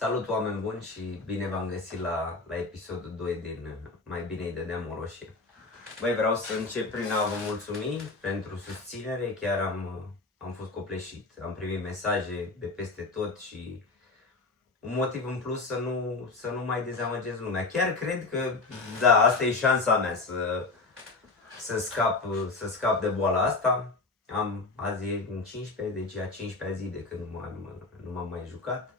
Salut, oameni buni, și bine v-am găsit la episodul 2 din Mai bine îi dădeam o roșie. Băi, vreau să încep prin a vă mulțumi pentru susținere. Chiar am fost copleșit. Am primit mesaje de peste tot și un motiv în plus să nu mai dezamăgesc lumea. Chiar cred că, da, asta e șansa mea să scap de boala asta. Azi e în 15, deci e a 15-a zi de când nu m-am mai jucat.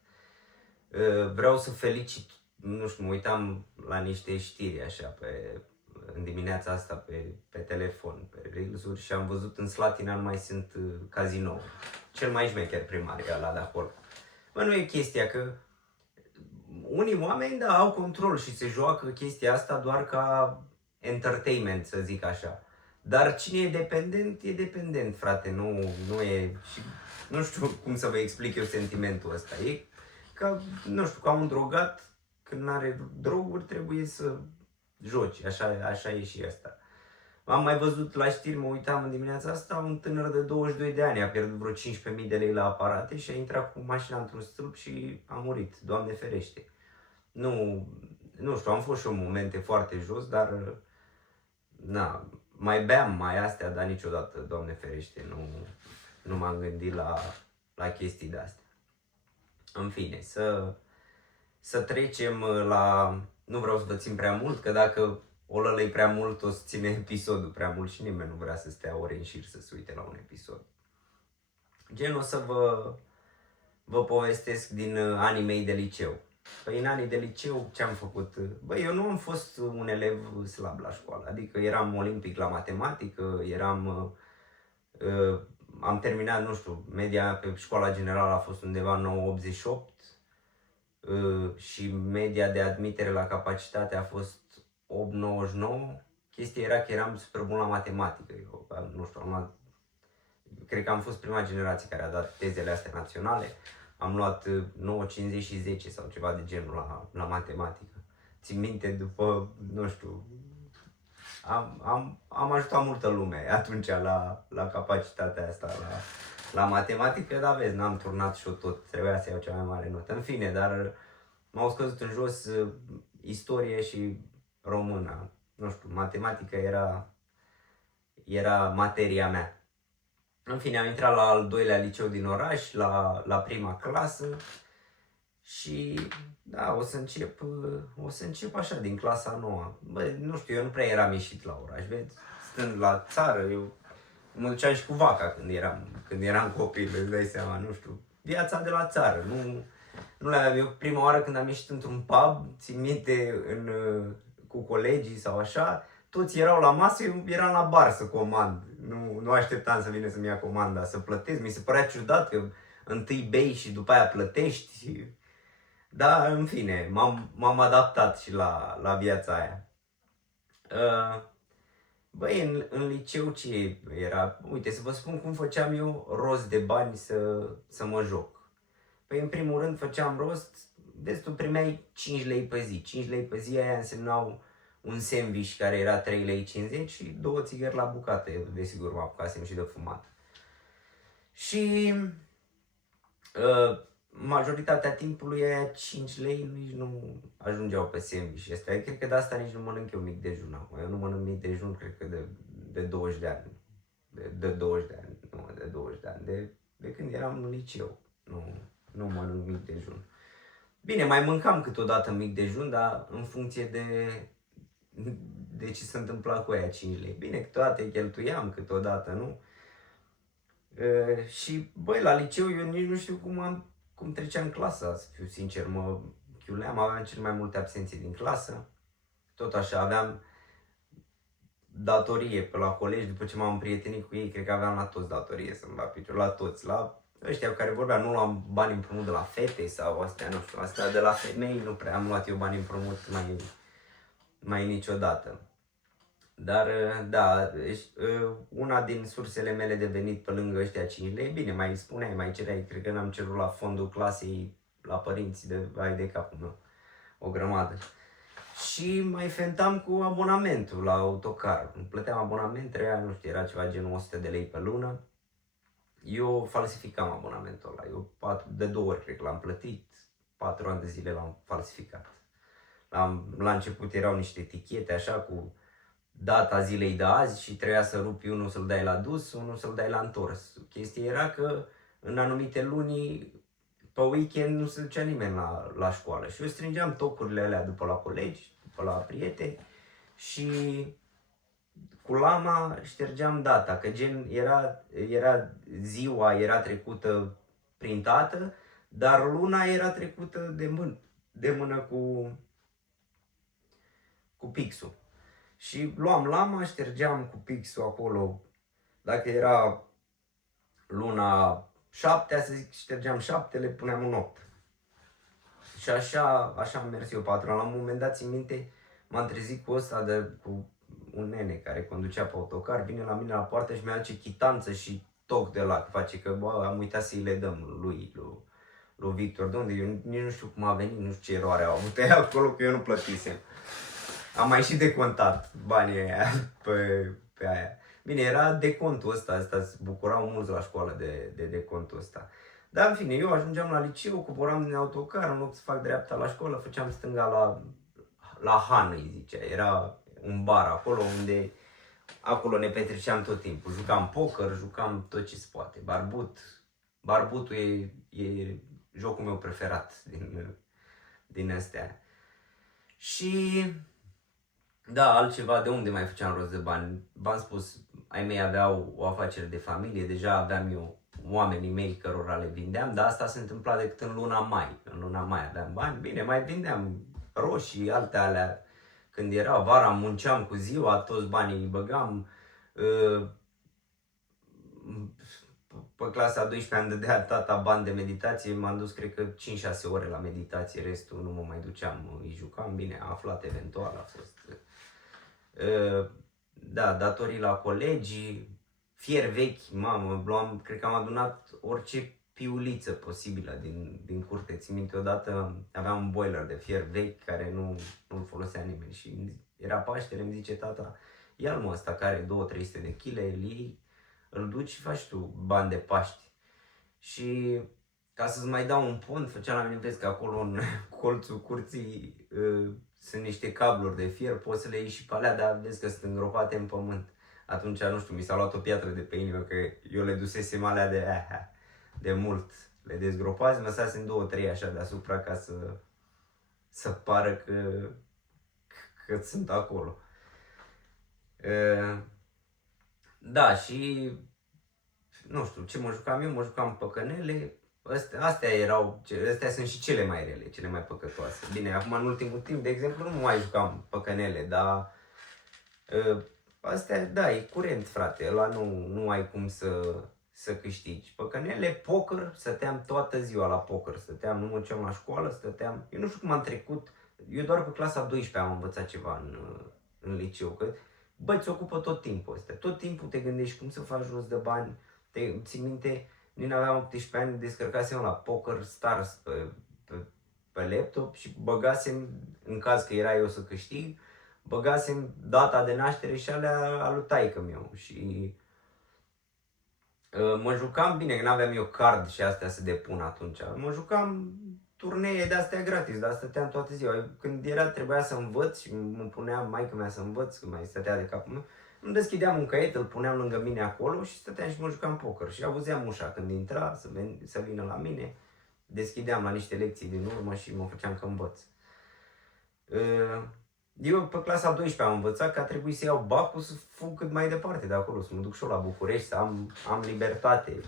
Vreau să felicit, nu știu, mă uitam la niște știri așa în dimineața asta pe telefon, pe Reels-uri, și am văzut în Slatina nu mai sunt cazinouri. Cel mai șmecher primar e ăla de acolo. Bă, nu e chestia că unii oameni, da, au control și se joacă chestia asta doar ca entertainment, să zic așa. Dar cine e dependent, frate, nu e. Și nu știu cum să vă explic eu sentimentul ăsta. E ca, nu știu, ca un drogat, când are droguri trebuie să joci, așa e și asta. Am mai văzut la știri, mă uitam în dimineața asta, un tânăr de 22 de ani a pierdut vreo 15.000 de lei la aparate și a intrat cu mașina într-un stâlp și a murit, Doamne ferește. Nu știu, am fost și eu momente foarte jos, dar na, mai beam, mai astea, dar niciodată, Doamne ferește, nu m-am gândit la chestii de astea. În fine, să trecem la... Nu vreau să vă țin prea mult, că dacă o lălăi prea mult, o să ține episodul prea mult și nimeni nu vrea să stea ore în șir să se uite la un episod. Gen, o să vă povestesc din anii mei de liceu. Păi în anii de liceu ce am făcut? Băi, eu nu am fost un elev slab la școală, adică eram olimpic la matematică, am terminat, nu știu, media pe școala generală a fost undeva 9,88 și media de admitere la capacitate a fost 8,99. Chestia era că eram super bun la matematică. Eu, nu știu, cred că am fost prima generație care a dat tezele astea naționale. Am luat 9, 50 și 10 sau ceva de genul la matematică. Țin minte, după, nu știu, am ajutat multă lume atunci la capacitatea asta, la matematică, dar vezi, n-am turnat și eu tot, trebuia să iau cea mai mare notă. În fine, dar m-au scăzut în jos istorie și română. Nu știu, matematica era materia mea. În fine, am intrat la al doilea liceu din oraș, la prima clasă și da, o să încep așa din clasa 9. Bă, nu știu, eu nu prea eram ieșit la oraș, vezi? Stând la țară, eu mă duceam și cu vaca când eram copil, îți dai seama, nu știu, viața de la țară, nu le aveam. Eu prima oară când am ieșit într-un pub, țin minte, cu colegii sau așa, toți erau la masă, eu eram la bar să comand. Nu așteptam să vină să-mi ia comanda, să plătesc. Mi se părea ciudat că întâi bei și după aia plătești. Dar, în fine, m-am adaptat și la viața aia. Băi, în liceu ce era? Uite, să vă spun cum făceam eu rost de bani să mă joc. Păi, în primul rând, făceam rost, vezi, tu primeai 5 lei pe zi. 5 lei pe zi, aia însemnau un sandwich care era 3,50 lei și 2 țigări la bucată. Eu, desigur, mă apucasem și de fumat. Și majoritatea timpului aia 5 lei nici nu ajungeau pe sandwich ăsta. Cred că de asta nici nu mănânc eu mic dejun acum. Eu nu mănânc mic dejun, cred că de 20 de ani. De 20 de ani, nu, de 20 de ani. De când eram în liceu. Nu mănânc mic dejun. Bine, mai mâncam câteodată mic dejun, dar în funcție de ce se întâmpla cu aia 5 lei. Bine, câteodată cheltuiam, câteodată nu. Și, băi, la liceu eu nici nu știu cum treceam clasa, să fiu sincer. Mă chiuleam, aveam cele mai multe absențe din clasă. Tot așa, aveam datorie pe la colegi, după ce m-am împrietenit cu ei, cred că aveam la toți datorie să-mi bag picior, la toți, la ăștia cu care vorbeam, nu luam bani împrumut de la fete sau astea, nu știu, astea de la femei, nu prea am luat eu bani împrumut mai niciodată. Dar, da, una din sursele mele de venit pe lângă ăștia 5 lei, bine, mai cereai, cred că n-am cerut la fondul clasei, la părinții de capul meu, o grămadă. Și mai fentam cu abonamentul la autocar. Îmi plăteam abonament, nu știu, era ceva genul 100 de lei pe lună. Eu falsificam abonamentul ăla, de 2 ori cred că l-am plătit. 4 ani de zile l-am falsificat. La început erau niște etichete așa cu data zilei de azi și trebuia să rupi unul să-l dai la dus, unul să-l dai la întors. Chestia era că în anumite luni, pe weekend, nu se ducea nimeni la școală și eu strângeam tocurile alea după la colegi, după la prieteni și cu lama ștergeam data, că gen era ziua era trecută printată, dar luna era trecută de mână cu pixul. Și luam lama, ștergeam cu pixul acolo, dacă era luna 7, să zic, ștergeam 7, le puneam în 8. Și așa am mers eu 4 ani. La un moment dat, țin minte, m-am trezit cu cu un nene care conducea pe autocar, vine la mine la poartă și mi-aduce chitanță și toc de lac. Face că, bă, am uitat să-i le dăm lui Victor. De unde? Eu nici nu știu cum a venit, nu știu ce eroare au avut acolo, că eu nu plătisem. Am mai și decontat banii aia pe aia. Bine, era decontul ăsta se bucurau mulți la școală de decontul ăsta. Dar în fine, eu ajungeam la liceu, coboram din autocar, în loc să fac dreapta la școală, făceam stânga la Han, îi zicea. Era un bar acolo unde acolo ne petreceam tot timpul. Jucam poker, jucam tot ce se poate. Barbutul e jocul meu preferat din astea. Și da, altceva, de unde mai făceam rost de bani? V-am spus, ai mei aveau o afacere de familie, deja aveam eu oamenii mei cărora le vindeam, dar asta se întâmpla decât în luna mai. În luna mai aveam bani, bine, mai vindeam roșii, alte alea. Când era vara, munceam cu ziua, toți banii îi băgam. Pe clasa 12 îmi dădea tata bani de meditație, m-am dus cred că 5-6 ore la meditație, restul nu mă mai duceam, îi jucam, bine, a aflat eventual, a fost... Da, datorii la colegi, fier vechi, mamă, cred că am adunat orice piuliță posibilă din curte. Țin minte, odată aveam un boiler de fier vechi care nu-l folosea nimeni și era Paștele, îmi zice tata, ia-l mă ăsta care are 200-300 de kg, îl duci și faci tu bani de Paști. Și ca să-ți mai dau un pont, făceam la mine, vezi că acolo în colțul curții sunt niște cabluri de fier, poți să le iei și pe alea, dar vezi că sunt îngropate în pământ. Atunci, nu știu, mi s-a luat o piatră de pe inimă, că eu le dusesem alea de mult. Le dezgropați, lăsasem 2-3 așa deasupra ca să pară că sunt acolo. Da, și nu știu ce mă jucam păcănele. Astea sunt și cele mai rele, cele mai păcătoase. Bine, acum în ultimul timp, de exemplu, nu mai jucam păcănele, dar astea, da, e curent, frate, ăla nu ai cum să câștigi. Păcănele, poker, stăteam toată ziua la poker, nu mă duceam la școală, stăteam, eu nu știu cum am trecut, eu doar pe clasa 12 am învățat ceva în liceu, că bă, îți ocupă tot timpul ăsta, tot timpul te gândești cum să faci rost de bani, ții minte, nici n-aveam 18 ani, descărcasem la Poker Stars pe laptop și băgasem, în caz că era eu să câștig, băgasem data de naștere și alea a lui taică meu și mă jucam, bine că n-aveam eu card și astea să depun atunci, mă jucam turnee de astea gratis, dar stăteam toată ziua. Când trebuia să învăț și mă punea maică mea să învăț, că mai stătea de capul meu, îmi deschideam un caiet, îl puneam lângă mine acolo și stăteam și mă jucam poker. Și auzeam ușa când intra să vină la mine, deschideam la niște lecții din urmă și mă făceam că învăț. Eu pe clasa 12 am învățat că a trebuit să iau bacul să fug cât mai departe de acolo, să mă duc și eu la București, să am libertate.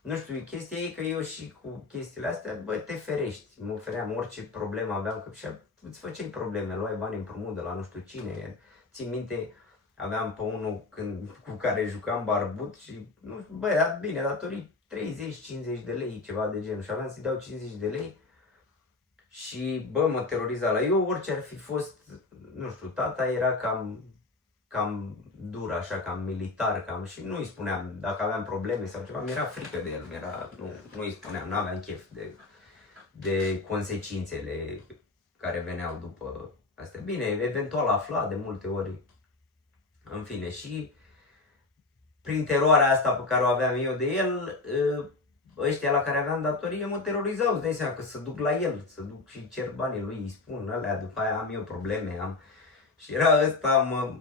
Nu știu, chestia e că eu și cu chestiile astea, bă, te ferești. Mă feream, orice problemă aveam, că și îți făceai probleme, luai bani împrumut de la nu știu cine. Țin minte, aveam pe unul cu care jucam barbut și, nu știu, bă, bine, datorii 30-50 de lei, ceva de genul. Și aveam să-i dau 50 de lei și, bă, mă teroriza la eu, orice ar fi fost, nu știu, tata era cam dur, așa, cam militar, și nu îi spuneam dacă aveam probleme sau ceva, mi-era frică de el, nu îi spuneam, nu aveam chef de consecințele care veneau după astea. Bine, eventual afla de multe ori, în fine, și prin teroarea asta pe care o aveam eu de el, ăștia la care aveam datorie mă terorizau, îți dai seama că să duc la el, să duc și cer banii lui, îi spun alea, după aia am eu probleme, Și era ăsta,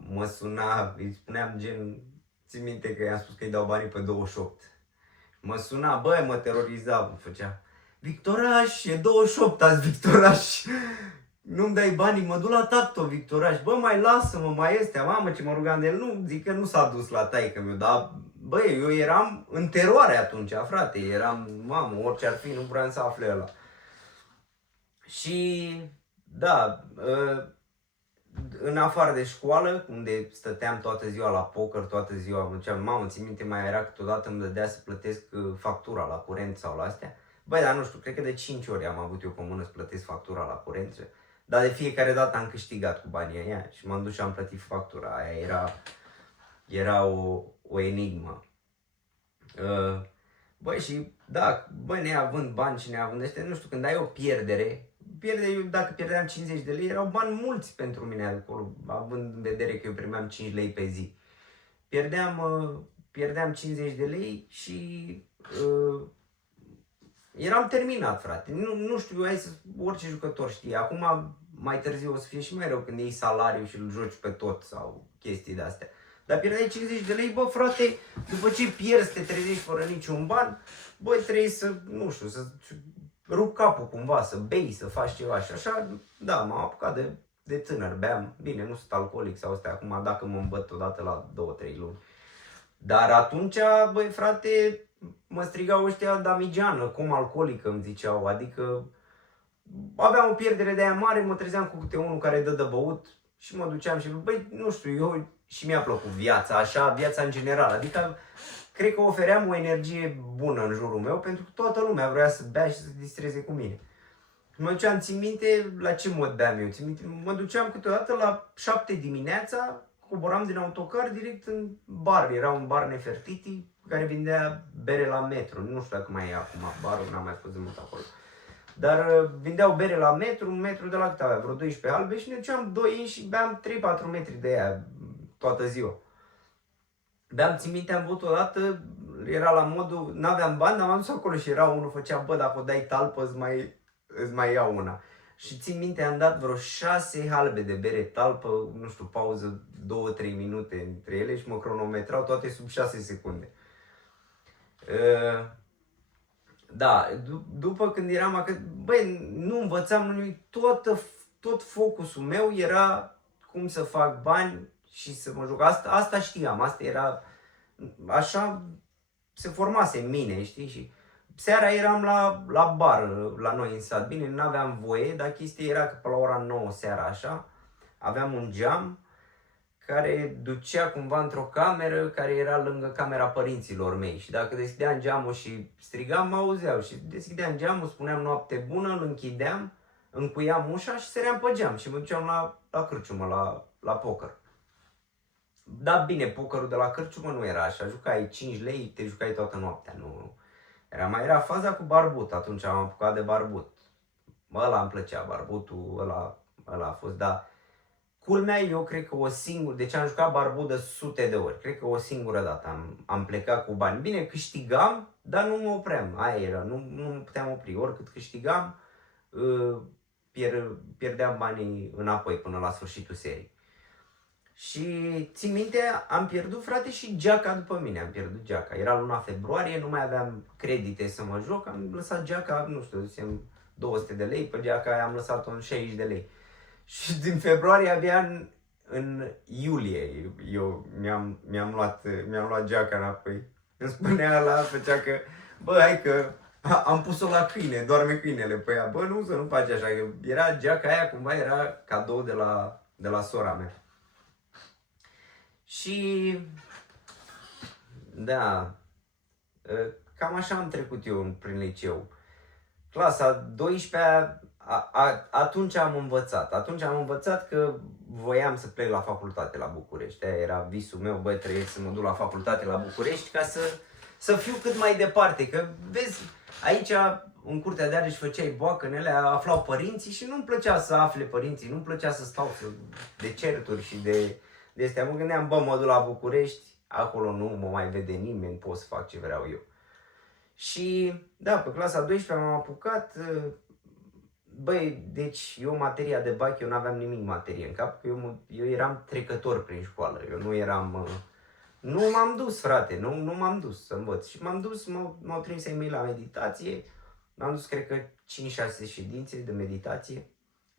mă suna, îi spuneam gen, țin minte că i-am spus că îi dau banii pe 28. Mă suna, băi, mă teroriza, mă făcea, Victoraș, e 28 azi, Victoraș. Nu-mi dai banii, mă duc la tacto, Victoraș. Bă, mai lasă-mă, mai este. Mamă, ce mă rugam de el. Nu, zic că nu s-a dus la taică-miu, dar, băi, eu eram în teroare atunci, frate. Eram, mamă, orice ar fi, nu vreau să afle ăla. Și, da, în afară de școală, unde stăteam toată ziua la poker, toată ziua, mă ziceam, mamă, țin minte, mai era câteodată îmi dădea să plătesc factura la curent sau la astea. Băi, dar nu știu, cred că de 5 ori am avut eu pe mână să plătesc factura la curent, dar de fiecare dată am câștigat cu banii aia și m-am dus și am plătit factura. Aia era o enigmă. Băi, și da, băi, neavând bani și neavând ăștia, nu știu, când ai o pierdere, dacă pierdeam 50 de lei, erau bani mulți pentru mine acolo, având în vedere că eu primeam 5 lei pe zi. Pierdeam 50 de lei și eram terminat, frate. Nu știu, orice jucător știe. Acum, mai târziu, o să fie și mai rău când iei salariu și îl joci pe tot sau chestii de-astea. Dar pierdeai 50 de lei, bă, frate, după ce pierzi, te trezești fără niciun ban, bă, trebuie să, nu știu, să rup capul cumva, să bei, să faci ceva și așa, da, m-am apucat de tânăr, beam, bine, nu sunt alcoolic sau astea, acum dacă mă îmbăt odată la 2-3 luni. Dar atunci, băi, frate, mă strigau ăștia Damigeană, cum alcoolică îmi ziceau, adică aveam o pierdere de aia mare, mă trezeam cu câte unul care dă de băut și mă duceam și, băi, nu știu, eu și mi-a plăcut viața, așa, viața în general, adică cred că ofeream o energie bună în jurul meu pentru că toată lumea vrea să bea și să se distreze cu mine. Mă duceam, țin minte, la ce mod beam eu, țin minte, mă duceam câteodată la 7 dimineața, coboram din autocar direct în bar, era un bar Nefertiti care vindea bere la metru, nu știu dacă mai e acum barul, n-am mai fost de mult acolo. Dar vindeau bere la metru, un metru de la cât avea, vreo 12 albe și ne duceam 2 și beam 3-4 metri de aia toată ziua. Beam, țin minte, am băut odată, era la modul, n-aveam bani, dar m-am dus acolo și era unul, făcea, bă, dacă o dai talpă îți mai iau una. Și țin minte, am dat vreo 6 halbe de bere talpă, nu știu, pauză 2-3 minute între ele și mă cronometrau toate sub 6 secunde. Da, după când eram, băi, nu învățam nimic, tot focusul meu era cum să fac bani și să mă joc. Asta știam, asta era, așa se formase în mine, știi? Și seara eram la bar la noi în sat. Bine, nu aveam voie, dar chestia era că pe la ora 9 seara așa, aveam un geam care ducea cumva într-o cameră care era lângă camera părinților mei. Și dacă deschideam geamul și strigam, mă auzeau. Și deschideam geamul, spuneam noapte bună, îl închideam, încuiam ușa și săream pe geam și mă duceam la cârciumă, la poker. Da, bine, pokerul de la cârciumă nu era așa, jucai 5 lei, te jucai toată noaptea, nu. Era faza cu barbut, atunci am apucat de barbut. Ăla îmi plăcea, barbutul, ăla a fost, da. Culmea, eu cred că deci am jucat barbut de sute de ori, cred că o singură dată am plecat cu bani. Bine, câștigam, dar nu mă opream, aia era, nu mă puteam opri, oricât câștigam, pierdeam banii înapoi până la sfârșitul serii. Și țin minte, am pierdut, frate, și geaca după mine, am pierdut geaca. Era luna februarie, nu mai aveam credite să mă joc, am lăsat geaca, nu știu, zicem 200 de lei, pe geaca aia am lăsat-o în 60 de lei. Și din februarie abia în iulie eu mi-am luat geaca înapoi. Îmi spunea ăla, făcea că, bă, hai că am pus-o la câine, doarme câinele pe ea. Bă, nu, să nu faci așa, că era geaca aia, cumva era cadou de la sora mea. Și, da, cam așa am trecut eu prin liceu. Clasa 12-a, atunci am învățat că voiam să plec la facultate la București. Aia era visul meu, bă, trebuie să mă duc la facultate la București ca să fiu cât mai departe. Că, vezi, aici, în Curtea de Argeș, făceai boacănele, aflau părinții și nu-mi plăcea să afle părinții, nu-mi plăcea să stau de certuri și de astea. Mă gândeam, bă, mă duc la București, acolo nu mă mai vede nimeni, pot să fac ce vreau eu. Și da, pe clasa 12 m-am apucat. Băi, deci eu materia de bac, eu nu aveam nimic materie în cap, că eu eram trecător prin școală, eu nu eram... Nu m-am dus, frate, nu m-am dus să învăț. Și m-am dus, m-au trimis e-mail la meditație, m-am dus, cred că, 5-6 ședințe de meditație,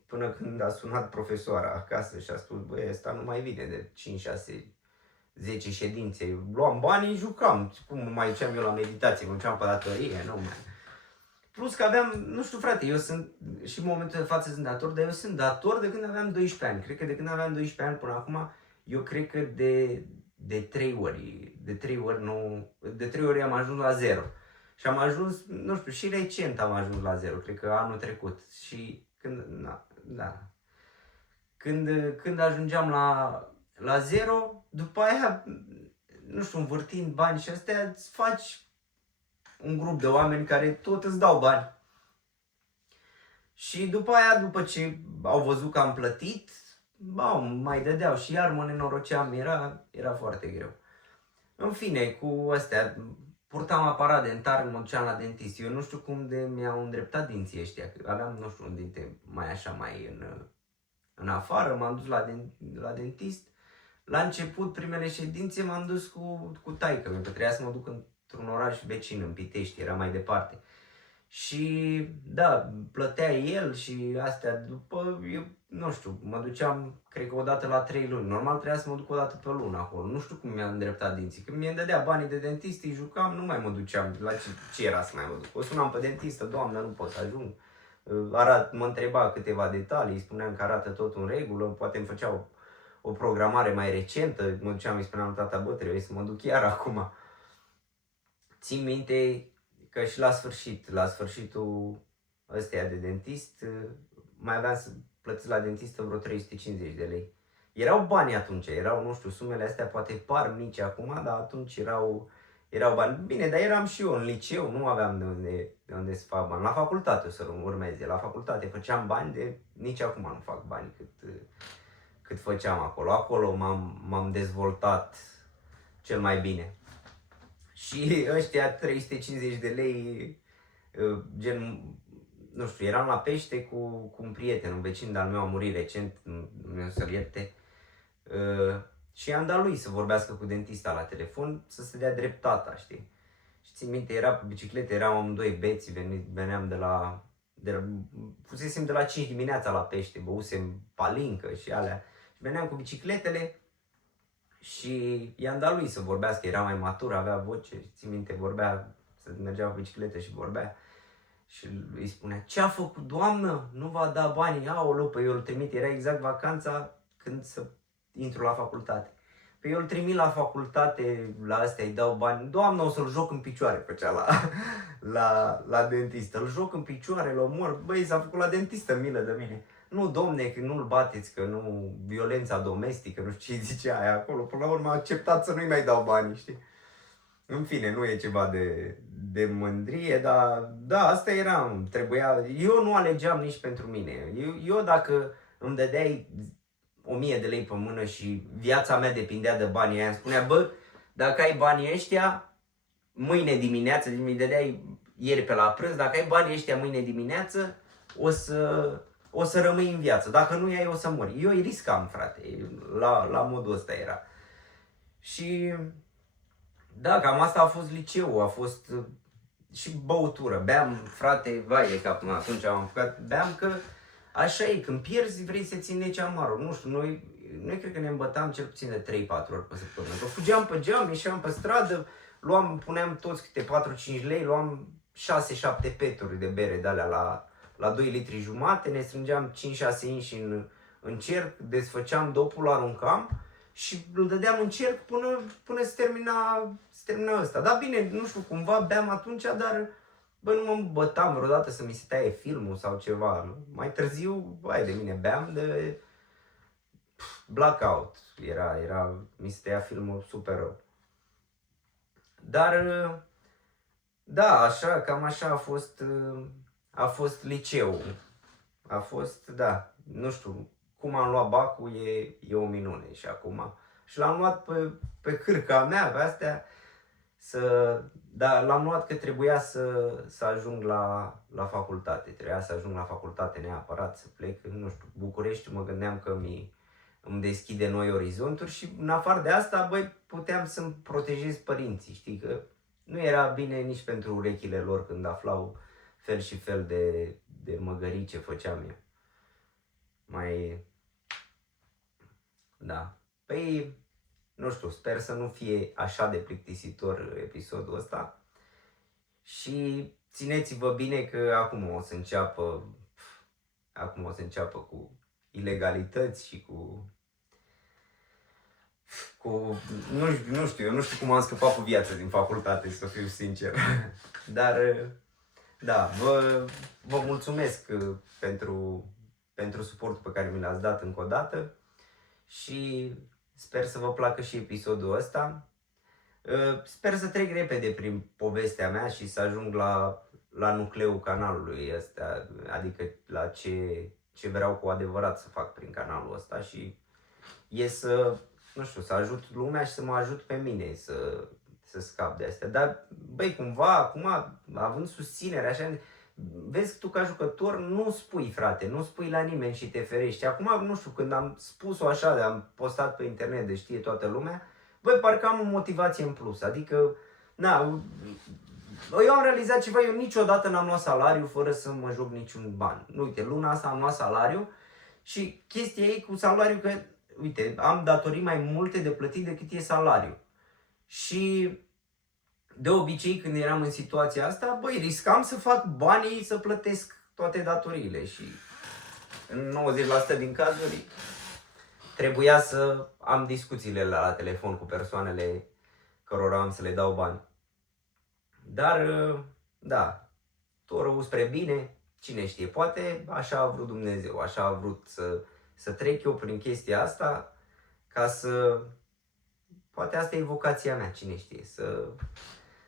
până când a sunat profesoara acasă și a spus, băi, ăsta nu mai vine de 5-6-10 ședințe. Luam banii, jucam, cum mai duceam eu la meditație, mă duceam pe datorie, nu mai... Plus că aveam, nu știu frate, eu sunt, și în momentul de față sunt dator, dar eu sunt dator de când aveam 12 ani. Cred că de când aveam 12 ani până acum, eu cred că de 3 ori, de 3 ori am ajuns la 0. Și am ajuns, nu știu, și recent am ajuns la 0, cred că anul trecut. Și când ajungeam la 0, după aia, nu știu, învârtind bani și astea, îți faci un grup de oameni care tot îți dau bani. Și după aia, după ce au văzut că am plătit, mai dădeau și iar mă nenoroceam, era foarte greu. În fine, cu astea, purtam aparat dentar, mă duceam la dentist. Eu nu știu cum de mi-au îndreptat dinții ăștia, că aveam, nu știu, un dinte mai așa, mai în afară, m-am dus la dentist. La început, primele ședințe, m-am dus cu taică, pentru că trebuia să mă duc într-un oraș vecin, în Pitești, era mai departe. Și da, plătea el și astea, după, eu nu știu, mă duceam, cred că o dată la 3 luni. Normal trebuia să mă duc o dată pe lună acolo. Nu știu cum mi-a îndreptat dinții. Când mi-mi dădea banii de dentist, îi jucam, nu mai mă duceam. La ce era să mai mă duc? O sunam pe dentistă, doamnă, nu pot să ajung. Mă întreba câteva detalii, îi spuneam că arată tot în regulă, poate îmi făcea o programare mai recentă. Mă duceam, îi spuneam, tata, bă, trebuie să mă duc chiar acum. Țin minte că și la sfârșitul ăsteia de dentist, mai aveam să plătesc la dentistă vreo 350 de lei. Erau bani atunci, nu știu, sumele astea poate par mici acum, dar atunci erau bani. Bine, dar eram și eu în liceu, nu aveam de unde să fac bani. La facultate o să urmeze, la facultate făceam bani, nici acum nu fac bani cât făceam acolo. Acolo m-am dezvoltat cel mai bine. Și ăștia 350 de lei, gen, nu știu, eram la pește cu un prieten, un vecin de-al meu a murit recent, Dumnezeu să-l ierte, și i-am dat lui să vorbească cu dentista la telefon, să se dea dreptata, știi? Și țin minte, era pe bicicletă, eram amândoi beți, veneam fusesem de la 5 dimineața la pește, băusem palincă și alea, și veneam cu bicicletele. Și i-am dat lui să vorbească, era mai matur, avea voce, țin minte, mergea pe bicicletă și vorbea. Și îi spunea, ce a făcut, doamnă? Nu v-a dat banii? Aoleu, păi eu îl trimit, era exact vacanța când să intru la facultate. Păi eu îl trimit la facultate, la astea îi dau bani, doamnă, o să-l joc în picioare, făcea la dentistă. Îl joc în picioare, îl omor, băi, s-a făcut la dentistă milă de mine. Nu, domne, că nu-l bateți, că nu, violența domestică, nu știu ce zicea aia acolo. Până la urmă a acceptat să nu-i mai dau bani, știi? În fine, nu e ceva de mândrie, dar da, asta era, trebuia, eu nu alegeam nici pentru mine. Eu dacă îmi dădeai 1000 de lei pe mână și viața mea depindea de banii aia, îmi spunea, bă, dacă ai banii ăștia, mâine dimineață, mi dădeai ieri pe la prânz, dacă ai banii ăștia mâine dimineață, o să rămâi în viață. Dacă nu ai, o să mori. Eu îi riscam, frate. La modul ăsta era. Și da, cam asta a fost liceu. A fost și băutură. Beam, frate, vai de cap, atunci am apucat. Beam că așa e, când pierzi vrei să ții neci amarul. Nu știu, noi cred că ne îmbătam cel puțin de 3-4 ori pe săptămână. Că fugeam pe geam, ieșeam pe stradă, puneam toți câte 4-5 lei, luam 6-7 peturi de bere de alea la 2 litri jumate, ne strângeam 5-6 inși în cerc, desfăceam dopul, aruncam și îl dădeam în cerc până se termina ăsta. Dar bine, nu știu, cumva beam atunci, dar bă, nu mă bătam vreodată să mi se taie filmul sau ceva. Mai târziu, vai de mine, beam de blackout. Mi se tăia filmul super rău. Dar da, cam așa a fost liceul. A fost, da, nu știu, cum am luat bacul e o minune și acum. Și l-am luat pe cârca mea, pe astea. Dar l-am luat că trebuia să ajung la facultate. Trebuia să ajung la facultate neapărat, să plec, nu știu, București, mă gândeam că îmi deschide noi orizonturi și în afară de asta, băi, puteam să-mi protejez părinții, știi, că nu era bine nici pentru urechile lor când aflau fel și fel de măgării ce făceam eu. Da. Păi, nu știu, sper să nu fie așa de plictisitor episodul ăsta și țineți-vă bine că acum o să înceapă cu ilegalități și nu știu, eu nu știu cum am scăpat cu viața din facultate, să fiu sincer. Dar, da, vă mulțumesc pentru suportul pe care mi l-ați dat încă o dată și sper să vă placă și episodul ăsta. Sper să trec repede prin povestea mea și să ajung la nucleul canalului ăsta, adică la ce vreau cu adevărat să fac prin canalul ăsta și e nu știu, să ajut lumea și să mă ajut pe mine să scap de astea. Dar, băi, cumva, acum, având susținere, așa, vezi tu ca jucător, nu spui, frate, nu spui la nimeni și te ferești. Acum, nu știu, când am spus-o așa, am postat pe internet de știe toată lumea, băi, parcă am o motivație în plus. Adică, eu am realizat ceva, eu niciodată n-am luat salariu fără să mă joc niciun ban. Uite, luna asta am luat salariu și chestia e cu salariu că, uite, am datorii mai multe de plătit decât e salariu. Și de obicei când eram în situația asta, băi, riscam să fac banii să plătesc toate datoriile și în 90% din cazuri trebuia să am discuțiile la telefon cu persoanele cărora am să le dau bani. Dar, da, tot rău spre bine, cine știe, poate așa a vrut Dumnezeu, așa a vrut să trec eu prin chestia asta ca poate asta e vocația mea, cine știe,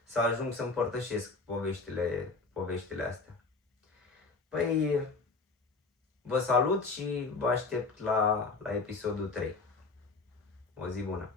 să ajung să împărtășesc poveștile astea. Păi, vă salut și vă aștept la episodul 3. O zi bună!